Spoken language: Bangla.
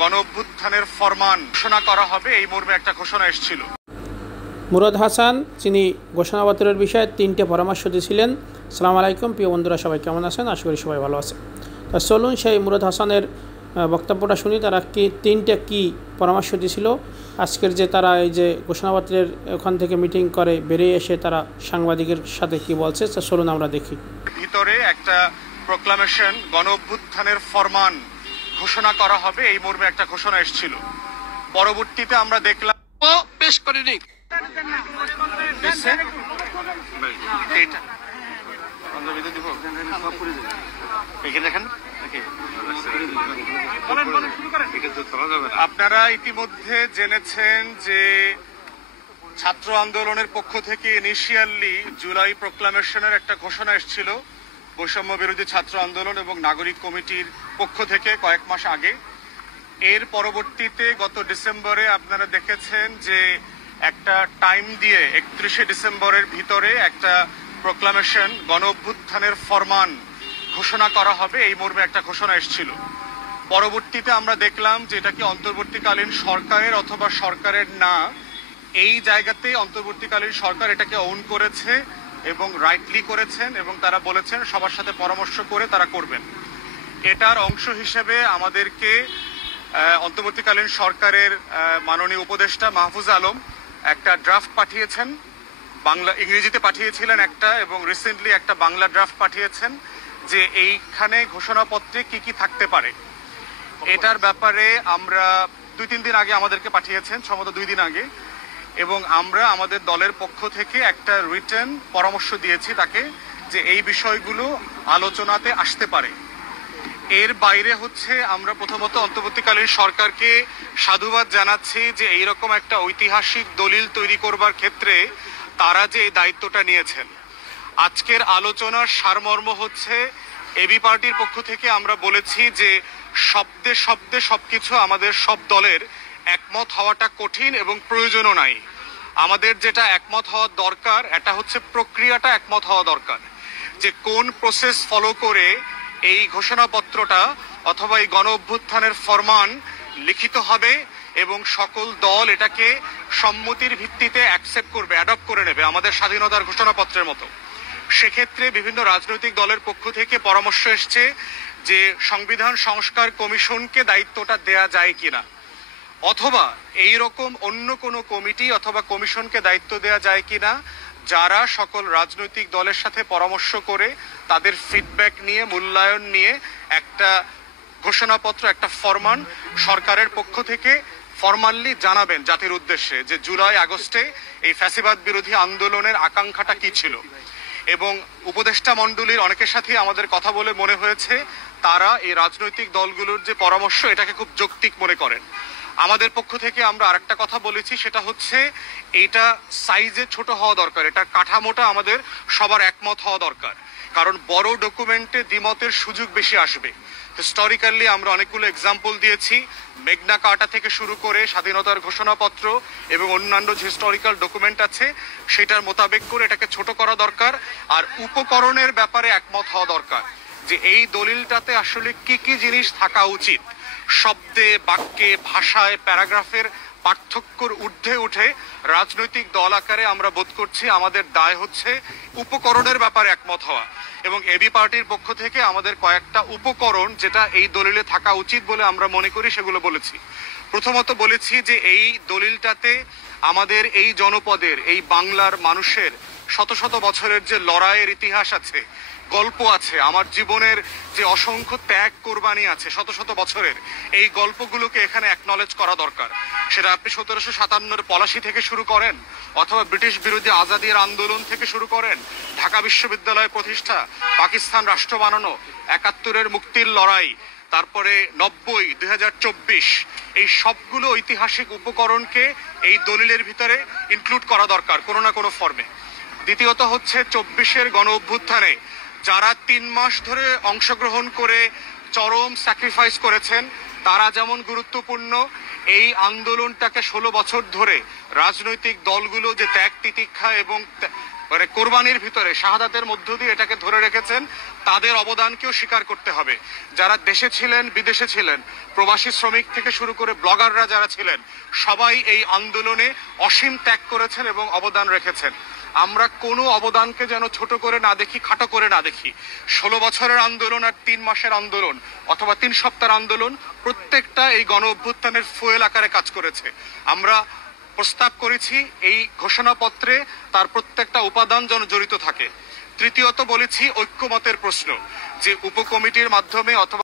গণ অভ্যুত্থানের ফরমান ঘোষণা করা হবে এই মর্মে একটা ঘোষণা এসেছিল। মুরাদ হাসান তিনি ঘোষণাপত্রের বিষয়ে 3টে পরামর্শ দিয়েছিলেন। আসসালামু আলাইকুম প্রিয় বন্ধুরা, সবাই কেমন আছেন? আশা করি সবাই ভালো আছে। তো চলুন সেই মুরাদ হাসানের বক্তব্যটা শুনি। তারা তিনটে কি পরামর্শ দিয়েছিল আজকের যে তারা এই যে ঘোষণাপত্রের ওখান থেকে মিটিং করে বেরিয়ে এসে তারা সাংবাদিকের সাথে কি বলছে, চলুন আমরা দেখি। ভিতরে একটা প্রোক্লামেশন গণ অভ্যুত্থানের ফরমান ঘোষণা করা হবে এই মর্মে একটা ঘোষণা এসেছিল। পরবর্তীতে আমরা দেখলাম পেশ করেনি আপনারা ইতিমধ্যে জেনেছেন যে ছাত্র আন্দোলনের পক্ষ থেকে ইনিশিয়ালি জুলাই প্রোক্লামেশনের একটা ঘোষণা এসেছিল বৈষম্য বিরোধী ছাত্র আন্দোলন এবং নাগরিক কমিটির পক্ষ থেকে কয়েক মাস আগে। এর পরবর্তীতে গত ডিসেম্বরে আপনারা দেখেছেন যে একটা টাইম দিয়ে 31শে ডিসেম্বরের ভিতরে একটা প্রোক্লামেশন গণ অভ্যুত্থানের ফরমান ঘোষণা করা হবে এই মর্মে একটা ঘোষণা এসেছিল। পরবর্তীতে আমরা দেখলাম যে এটা কি অন্তর্বর্তীকালীন সরকারের অথবা সরকারের না, এই জায়গাতে অন্তর্বর্তীকালীন সরকার এটাকে ওন করেছে এবং রাইটলি করেছেন এবং তারা বলেছেন সবার সাথে পরামর্শ করে তারা করবেন। এটার অংশ হিসেবে আমাদেরকে অন্তর্বর্তীকালীন সরকারের মাননীয় উপদেষ্টা মাহফুজ আলম একটা ড্রাফট পাঠিয়েছেন, ইংরেজিতে পাঠিয়েছিলেন একটা, এবং রিসেন্টলি একটা বাংলা ড্রাফট পাঠিয়েছেন যে এইখানে ঘোষণাপত্রে কি কি থাকতে পারে। এটার ব্যাপারে আমরা 2-3 দিন আগে আমাদেরকে পাঠিয়েছেন, সম্ভবত 2 দিন আগে, এবং আমরা আমাদের দলের পক্ষ থেকে একটা রিটেন পরামর্শ দিয়েছি তাকে যে এই বিষয়গুলো আলোচনাতে আসতে পারে। এর বাইরে হচ্ছে আমরা প্রথমত অন্তর্বর্তীকালীন সরকারকে সাধুবাদ জানাচ্ছি যে এইরকম একটা ঐতিহাসিক দলিল তৈরি করবার ক্ষেত্রে তারা যে এই দায়িত্বটা নিয়েছেন। আজকের আলোচনার সারমর্ম হচ্ছে এবি পার্টির পক্ষ থেকে আমরা বলেছি যে শব্দে শব্দে সবকিছু আমাদের সব দলের একমত হওয়াটা কঠিন এবং প্রয়োজনও নাই। আমাদের যেটা একমত হওয়া দরকার এটা হচ্ছে প্রক্রিয়াটা একমত হওয়া দরকার, যে কোন প্রসেস ফলো করে এই ঘোষণাপত্রটা অথবা এই গণ অভ্যুত্থানের ফরমান লিখিত হবে এবং সকল দল এটাকে সম্মতির ভিত্তিতে অ্যাকসেপ্ট করবে, অ্যাডপ্ট করে নেবে আমাদের স্বাধীনতার ঘোষণাপত্রের মতো। সেক্ষেত্রে বিভিন্ন রাজনৈতিক দলের পক্ষ থেকে পরামর্শ এসছে যে সংবিধান সংস্কার কমিশনকে দায়িত্বটা দেয়া যায় কিনা, অথবা এই রকম অন্য কোনো কমিটি অথবা কমিশনকে দায়িত্ব দেয়া যায় কিনা যারা সকল রাজনৈতিক দলের সাথে পরামর্শ করে তাদের ফিডব্যাক নিয়ে মূল্যায়ন নিয়ে একটা ঘোষণাপত্র একটা ফরমান সরকারের পক্ষ থেকে ফরমালি জানাবেন জাতির উদ্দেশ্যে যে জুলাই আগস্টে এই ফ্যাসিবাদ বিরোধী আন্দোলনের আকাঙ্ক্ষাটা কি ছিল। এবং উপদেষ্টা মণ্ডলীর অনেকের সাথে আমাদের কথা বলে মনে হয়েছে তারা এই রাজনৈতিক দলগুলোর যে পরামর্শ এটাকে খুব যৌক্তিক মনে করেন। আমাদের পক্ষ থেকে আমরা আরেকটা কথা বলেছি, সেটা হচ্ছে এইটা সাইজে ছোট হওয়া দরকার, এটার কাঠামোটা আমাদের সবার একমত হওয়া দরকার, কারণ বড় ডকুমেন্টে দ্বিমতের সুযোগ বেশি আসবে। হিস্টোরিক্যালি আমরা অনেকগুলো এক্সাম্পল দিয়েছি, মেঘনা কার্টা থেকে শুরু করে স্বাধীনতার ঘোষণাপত্র এবং অন্যান্য যে হিস্টোরিক্যাল ডকুমেন্ট আছে সেটার মোতাবেক করে এটাকে ছোট করা দরকার। আর উপকরণের ব্যাপারে একমত হওয়া দরকার যে এই দলিলটাতে আসলে কি কি জিনিস থাকা উচিত। শব্দে, বাক্যে, ভাষায়, প্যারাগ্রাফের পার্থক্যর ঊর্ধ্বে উঠে রাজনৈতিক দল আকারে আমরা বোধ করছি আমাদের দায় হচ্ছে উপকরণের ব্যাপারে একমত হওয়া। এবং এবি পার্টির পক্ষ থেকে আমাদের কয়েকটা উপকরণ যেটা এই দলিলে থাকা উচিত বলে আমরা মনে করি সেগুলো বলেছি। প্রথমত বলেছি যে এই দলিলটাতে আমাদের এই জনপদের, এই বাংলার মানুষের শত শত বছরের যে লড়াইয়ের ইতিহাস আছে, গল্প আছে, আমার জীবনের যে অসংখ্য ত্যাগ কোরবানি আছে শত শত বছরের, এই গল্পগুলোকে এখানে অ্যাকনলেজ করা দরকার। সেটা আপনি 1757 পলাশী থেকে শুরু করেন, অথবা ব্রিটিশ বিরোধী আজাদির আন্দোলন থেকে শুরু করেন, ঢাকা বিশ্ববিদ্যালয় প্রতিষ্ঠা, পাকিস্তান রাষ্ট্র বানানো, 71-এর মুক্তির লড়াই, তারপরে 90, 2024, এই সবগুলো ঐতিহাসিক উপকরণকে এই দলিলের ভিতরে ইনক্লুড করা দরকার কোনো না কোনো ফর্মে। দ্বিতীয়ত হচ্ছে 24-এর গণ অভ্যুত্থানে যারা 3 মাস ধরে অংশগ্রহণ করে চরম স্যাক্রিফাইস করেছেন তারা যেমন গুরুত্বপূর্ণ, এই আন্দোলনটাকে 16 বছর ধরে রাজনৈতিক দলগুলো যে ত্যাগ তিতিক্ষা এবং মানে কোরবানির ভিতরে শাহাদাতের মধ্য দিয়ে এটাকে ধরে রেখেছেন, তাদের অবদানকেও স্বীকার করতে হবে। যারা দেশে ছিলেন, বিদেশে ছিলেন, প্রবাসী শ্রমিক থেকে শুরু করে ব্লগাররা যারা ছিলেন, সবাই এই আন্দোলনে অসীম ত্যাগ করেছেন এবং অবদান রেখেছেন। আমরা কোনো অবদানকে যেন ছোট করে না দেখি, খাটো করে না দেখি। 16 বছরের আন্দোলন আর 3 মাসের আন্দোলন অথবা 3 সপ্তাহের আন্দোলন, প্রত্যেকটা এই গণ অভ্যুত্থানের ফুয়েল আকারে কাজ করেছে। আমরা প্রস্তাব করেছি এই ঘোষণাপত্রে তার প্রত্যেকটা উপাদান যেন জড়িত থাকে। তৃতীয়ত বলেছি ঐক্যমতের প্রশ্ন, যে উপকমিটির মাধ্যমে অথবা